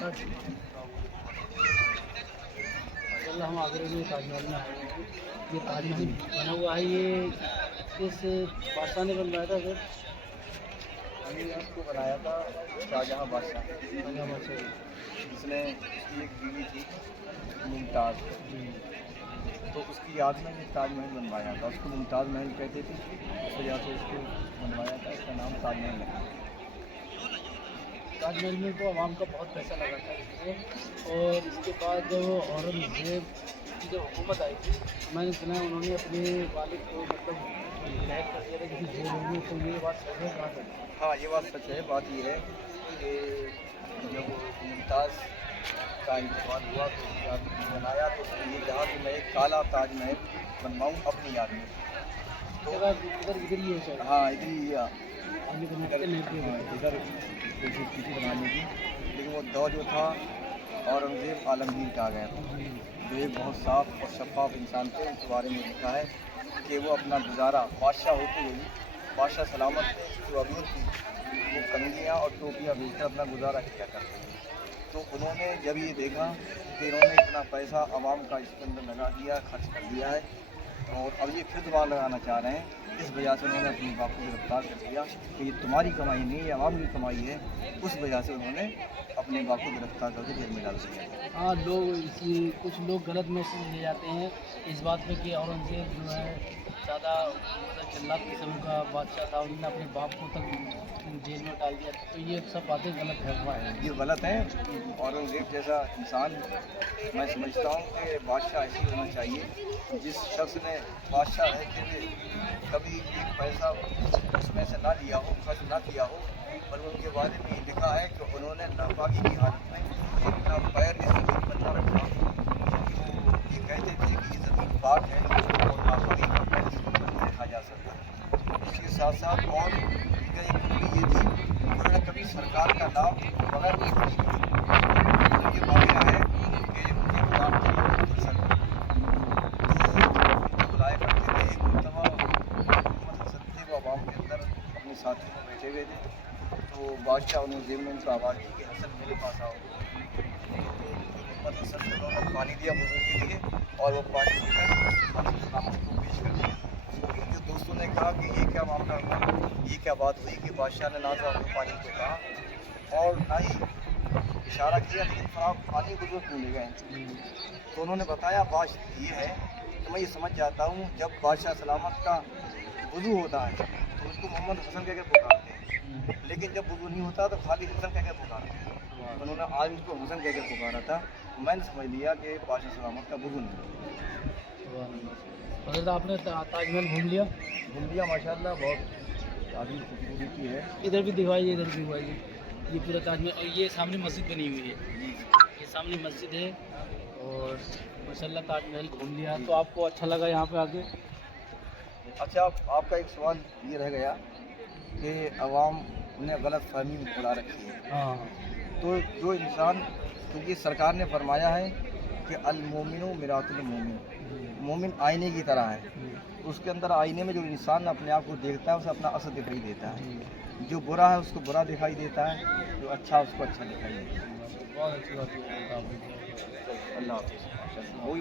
माशाल्लाह हम आगरे में ताजमहल में आए हैं। ये ताजमहल बना हुआ है, ये किस बादशाह ने बनवाया था सर? ये इसको बनाया था शाहजहाँ बादशाह, शाहजहाँ बादशाह ने। जिसने उसकी एक बीवी थी मुमताज़, तो उसकी याद में ये ताजमहल बनवाया था। उसको मुमताज़ महल कहते थे, इस वजह से इसको बनवाया था। इसका नाम ताजमहल है। ताजमहल में तो आवाम का बहुत पैसा लगा था इसमें, और इसके बाद जब औरंगज़ेब की जब हुकूमत आई थी, मैंने सुना है उन्होंने अपने वालिद को मतलब कैद कर दिया था किसी जेल में, तो ये बात सच है कहाँ तक? हाँ, ये बात सच है। बात ये है कि जब मुमताज़ का इंतकाल हुआ तो उसकी याद में बनाया, तो उसने ये कहा कि मैं एक काला ताजमहल बनवाऊँ अपनी याद में। तो इधर इधर ही है शायद। हाँ, इधर ही आगे बनाते नहीं थे। इधर कोशिश की थी बनाने की, लेकिन वो दौर जो था औरंगज़ेब आलमगीर का आ गया था, जो एक बहुत साफ और शफाफ इंसान थे। इस बारे में लिखा है कि वो अपना गुजारा बादशाह होते हुए, बादशाह सलामत थे, जो अमीर थी वो कंगियाँ और टोपियाँ बेचकर अपना गुजारा किया करते थे। तो उन्होंने जब ये देखा कि इन्होंने इतना पैसा आवाम का इसके अंदर लगा दिया, खर्च कर दिया है, और अब ये फिर दोबारा लगाना चाह रहे हैं, इस वजह से उन्होंने अपनी बाप को गिरफ्तार कर दिया कि ये तुम्हारी कमाई नहीं, ये आवाम की कमाई है। उस वजह से उन्होंने अपने बाप को गिरफ्तार करके जेल में डाल दिया। हाँ, लोग इसी कुछ लोग गलत मैसेज ले जाते हैं इस बात पे कि औरंगज़ेब जो है ज़्यादा मतलब जल्लाद किस्म का बादशाह था, उन्होंने अपने बाप को तक जेल में डाल दिया, तो ये सब बातें गलत है, अफवाह है। ये गलत है। औरंगज़ेब जैसा इंसान मैं समझता हूँ कि बादशाह ऐसे ही होना चाहिए, जिस शख्स ने बादशाह रह के भी कभी एक पैसा उसमें से ना लिया हो, खर्च ना किया हो, पर उनके बारे में ये लिखा है कि उन्होंने नापाकी की हालत में अपना पैर इस ज़मीन पर न रखा। तो ये कहते थे कि ये ज़मीन पाक है और नापाकी का पैर इस पर नहीं रखा जा सकता। इसके साथ साथ और इनका एक खूबी ये थी, उन्होंने कभी सरकार का नाम बगैर नहीं लिया। ये वाक़या है कि उनके गुलाम थे हसन, तो बुलाया करते थे। एक मरतबा मोहम्मद हसन थे, वो आवाम के अंदर अपने साथियों में बैठे हुए थे, तो बादशाह औरंगज़ेब ने उनको आवाज़ दी कि हसन मेरे पास आओ। तो मोहम्मद हसन ने उन्होंने पानी दिया वज़ू के लिए, और वो पानी लेकर सलामत को पेश कर दिया। उनके दोस्तों ने कहा कि ये क्या मामला हुआ, ये क्या बात हुई कि बादशाह ने ना तो आपको पानी को कहा और ना ही इशारा किया, लेकिन आप पानी को क्यों ले गए? तो उन्होंने बताया बात ये है कि मैं ये समझ जाता हूँ जब बादशाह सलामत का वज़ू होता है तो उसको मोहम्मद हसन कह के पुकारते हैं, लेकिन जब वज़ू नहीं होता तो खाली हसन कह के पुकारते हैं। उन्होंने आज उसको हसन कह के पुकारा था, मैंने समझ लिया कि बादशाह सलामत का वज़ू नहीं है। अगर आपने ताजमहल घूम लिया? घूम लिया माशाल्लाह, बहुत आदमी खूबसूरती है। इधर भी दिखवाइए, इधर भी दिखवाइए। ये पूरा ताजमहल, और ये सामने मस्जिद बनी हुई है, ये सामने मस्जिद है, और माशाल्लाह ताजमहल घूम लिया। तो आपको अच्छा लगा यहाँ पे आके? अच्छा, आपका एक सवाल ये रह गया कि अवाम ने गलत फहमी उड़ा रखी है। हाँ, तो जो इंसान, क्योंकि सरकार ने फरमाया है कि अल मोमिनु मिरातुल मोमिन, मोमिन आईने की तरह है। उसके अंदर आईने में जो इंसान अपने आप को देखता है उसे अपना असर दिखाई देता है, जो बुरा है उसको बुरा दिखाई देता है, जो अच्छा उसको अच्छा दिखाई देता है। बहुत अच्छी बात है। अल्लाह हाफ़िज़।